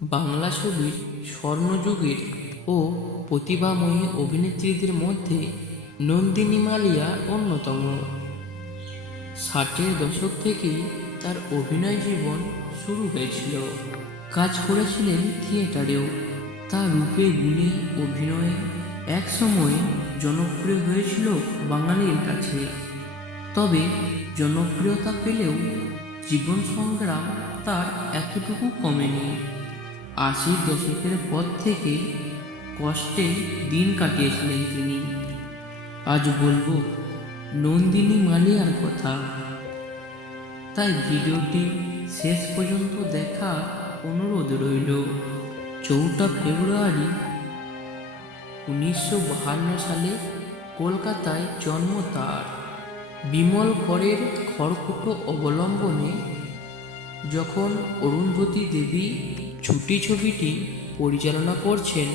বাংলা ছবির স্বর্ণযুগের ও প্রতিভাময়ী অভিনেত্রীদের মধ্যে নন্দিনী মালিয়া অন্যতম। ষাটের দশক থেকেই তার অভিনয় জীবন শুরু হয়েছিল। কাজ করেছিলেন থিয়েটারেও। তার রূপে গুণে অভিনয়ে এক সময় জনপ্রিয় হয়েছিল বাঙালির কাছে। তবে জনপ্রিয়তা পেলেও জীবন সংগ্রাম তার এতটুকু কমেনি। আশির দশকের পর থেকে কষ্টে দিন কাটিয়েছিলেন তিনি। আজ বলব, নন্দিনী মালিয়ার কথা। তাই ভিডিওটি শেষ পর্যন্ত দেখা অনুরোধ রইল, চৌঠা ফেব্রুয়ারি উনিশশো বাহান্ন সালে কলকাতায় জন্ম তার। বিমল করের খড়কুটো অবলম্বনে যখন অরুন্ধতী দেবী ছুটি ছবিটি পরিচালনা করছেন।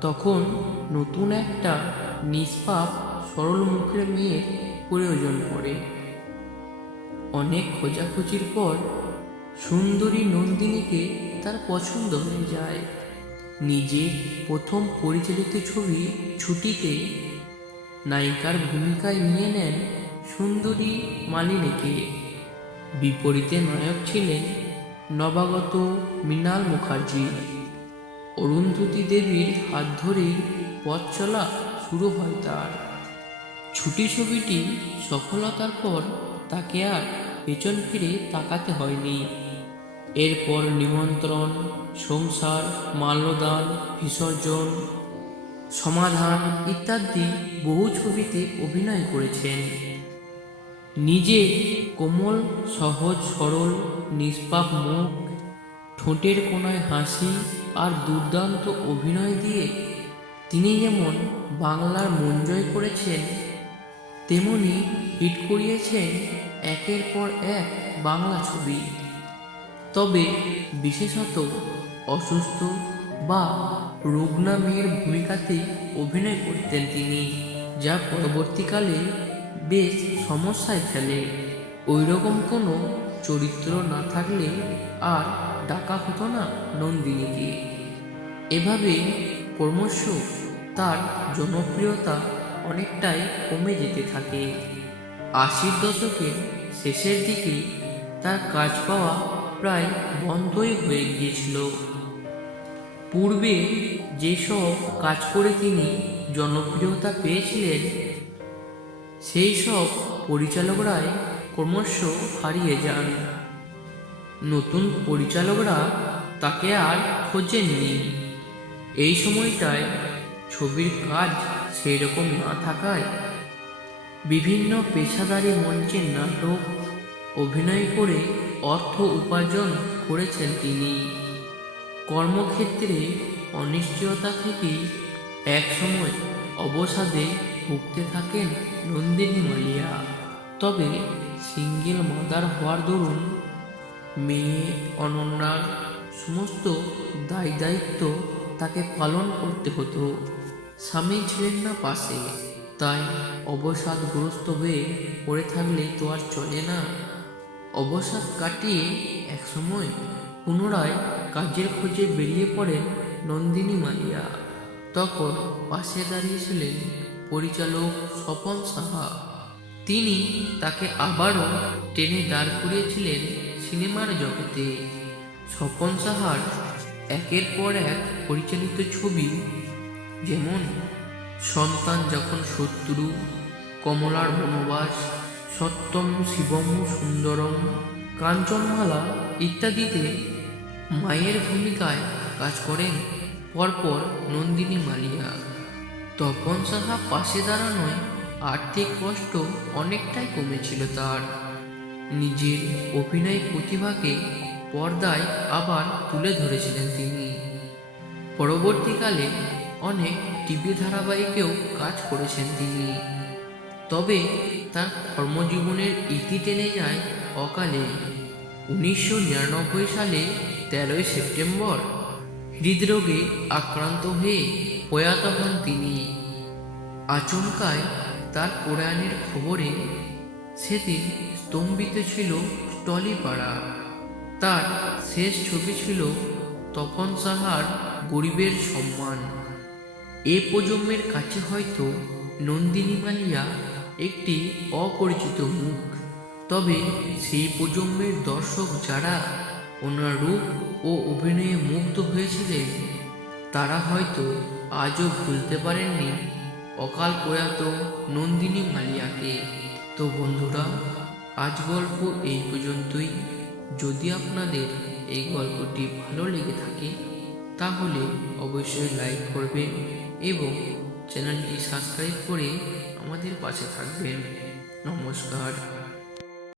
তখন নতুন একটা নিষ্পাপ, সরল মুখের মেয়ের প্রয়োজন পড়ে। অনেক খোঁজাখুঁজির পর সুন্দরী নন্দিনীকে তার পছন্দ হয়ে যায়। নিজের প্রথম পরিচালিত ছবি ছুটিতে নায়িকার ভূমিকায় নিয়ে নেন সুন্দরী মালিনীকে। বিপরীতে নায়ক ছিলেন নবাগত মৃণাল মুখার্জি। অরুন্ধতী দেবীর হাত ধরেই পথ চলা শুরু হয় তার। ছুটি ছবিটি সফলতার পর তাকে আর পেছন ফিরে তাকাতে হয়নি। এরপর নিমন্ত্রণ, সংসার, মাল্যদান, বিসর্জন, সমাধান ইত্যাদি বহু ছবিতে অভিনয় করেছেন। নিজে কোমল, সহজ, সরল, নিষ্পাপ মুখ, ঠোঁটের কোনায় হাসি আর দুর্দান্ত অভিনয় দিয়ে তিনি যেমন বাংলার মন জয় করেছেন, তেমনি হিট করিয়েছেন একের পর এক বাংলা ছবি। তবে বিশেষত অসুস্থ বা রুগ্না মেয়ের ভূমিকাতে অভিনয় করতেন তিনি, যা পরবর্তীকালে বেশ সমস্যায় ফেলে। ওই রকম কোনো চরিত্র না থাকলে আর ডাকা হতো না নন্দিনীকে। এভাবে ক্রমশ তার জনপ্রিয়তা অনেকটাই কমে যেতে থাকে। আশির দশকের শেষের দিকে তার কাজ পাওয়া প্রায় বন্ধই হয়ে গিয়েছিল। পূর্বে যেসব কাজ করে তিনি জনপ্রিয়তা পেয়েছিলেন সেই সব পরিচালকরাই ক্রমশ হারিয়ে যান। নতুন পরিচালকরা তাকে আর খোঁজেননি। এই সময়টায় ছবির কাজ সেই রকম না থাকায় বিভিন্ন পেশাদারি মঞ্চের নাটক, অভিনয় করে অর্থ উপার্জন করেছেন তিনি। কর্মক্ষেত্রে অনিশ্চয়তা থেকে একসময় অবসাদে ভুগতে থাকেন নন্দিনী মালিয়া। তবে সিঙ্গেল মাদার হওয়ার দরুন মেয়ে, অনন্যার সমস্ত দায় দায়িত্ব তাকে পালন করতে হতো। স্বামী ছিলেন না পাশে, তাই অবসাদগ্রস্ত হয়ে পড়ে থাকলে তো আর চলে না। অবসাদ কাটিয়ে একসময় পুনরায় কাজের খোঁজে বেরিয়ে পড়েন নন্দিনী মালিয়া। তখন পাশে দাঁড়িয়েছিলেন পরিচালক স্বপন সাহা। তিনি তাকে আবারও টেনে দাঁড় করিয়েছিলেন সিনেমার জগতে। স্বপন সাহার একের পর এক পরিচালিত ছবি যেমন সন্তান যখন শত্রু, কমলার বনবাস, সত্যম শিবম সুন্দরম, কাঞ্চনমালা ইত্যাদিতে মায়ের ভূমিকায় কাজ করেন পরপর নন্দিনী মালিয়া। তপন সাহা পাশে দাঁড়ানোয় আর্থিক কষ্ট অনেকটাই কমেছিল তার। নিজের অভিনয় প্রতিভাকে পর্দায় আবার তুলে ধরেছিলেন তিনি। পরবর্তীকালে অনেক টিভি ধারাবাহিকেও কাজ করেছেন তিনি। তবে তার কর্মজীবনের ইতি টেনে যায় অকালে। উনিশশো নিরানব্বই সালে তেরোই সেপ্টেম্বর হৃদরোগে আক্রান্ত হয়ে প্রয়াত হন তিনি। আচমকায় তার প্রয়াণের খবরে সেদিন স্তম্ভিত ছিল টলিপাড়া। তার শেষ ছবি ছিল তপন সাহার গরিবের সম্মান। এ প্রজন্মের কাছে হয়তো নন্দিনী মালিয়া একটি অপরিচিত মুখ, তবে সেই প্রজন্মের দর্শক যারা ওনার রূপ ও অভিনয়ে মুগ্ধ হয়েছিলেন তারা হয়তো আজও ভুলতে পারেননি অকাল প্রয়াত নন্দিনী মালিয়াকে। তো বন্ধুরা, আজ গল্প এই পর্যন্তই। যদি আপনাদের এই গল্পটি ভালো লেগে থাকে, তাহলে অবশ্যই লাইক করবেন এবং চ্যানেলটি সাবস্ক্রাইব করে আমাদের পাশে থাকবেন। নমস্কার।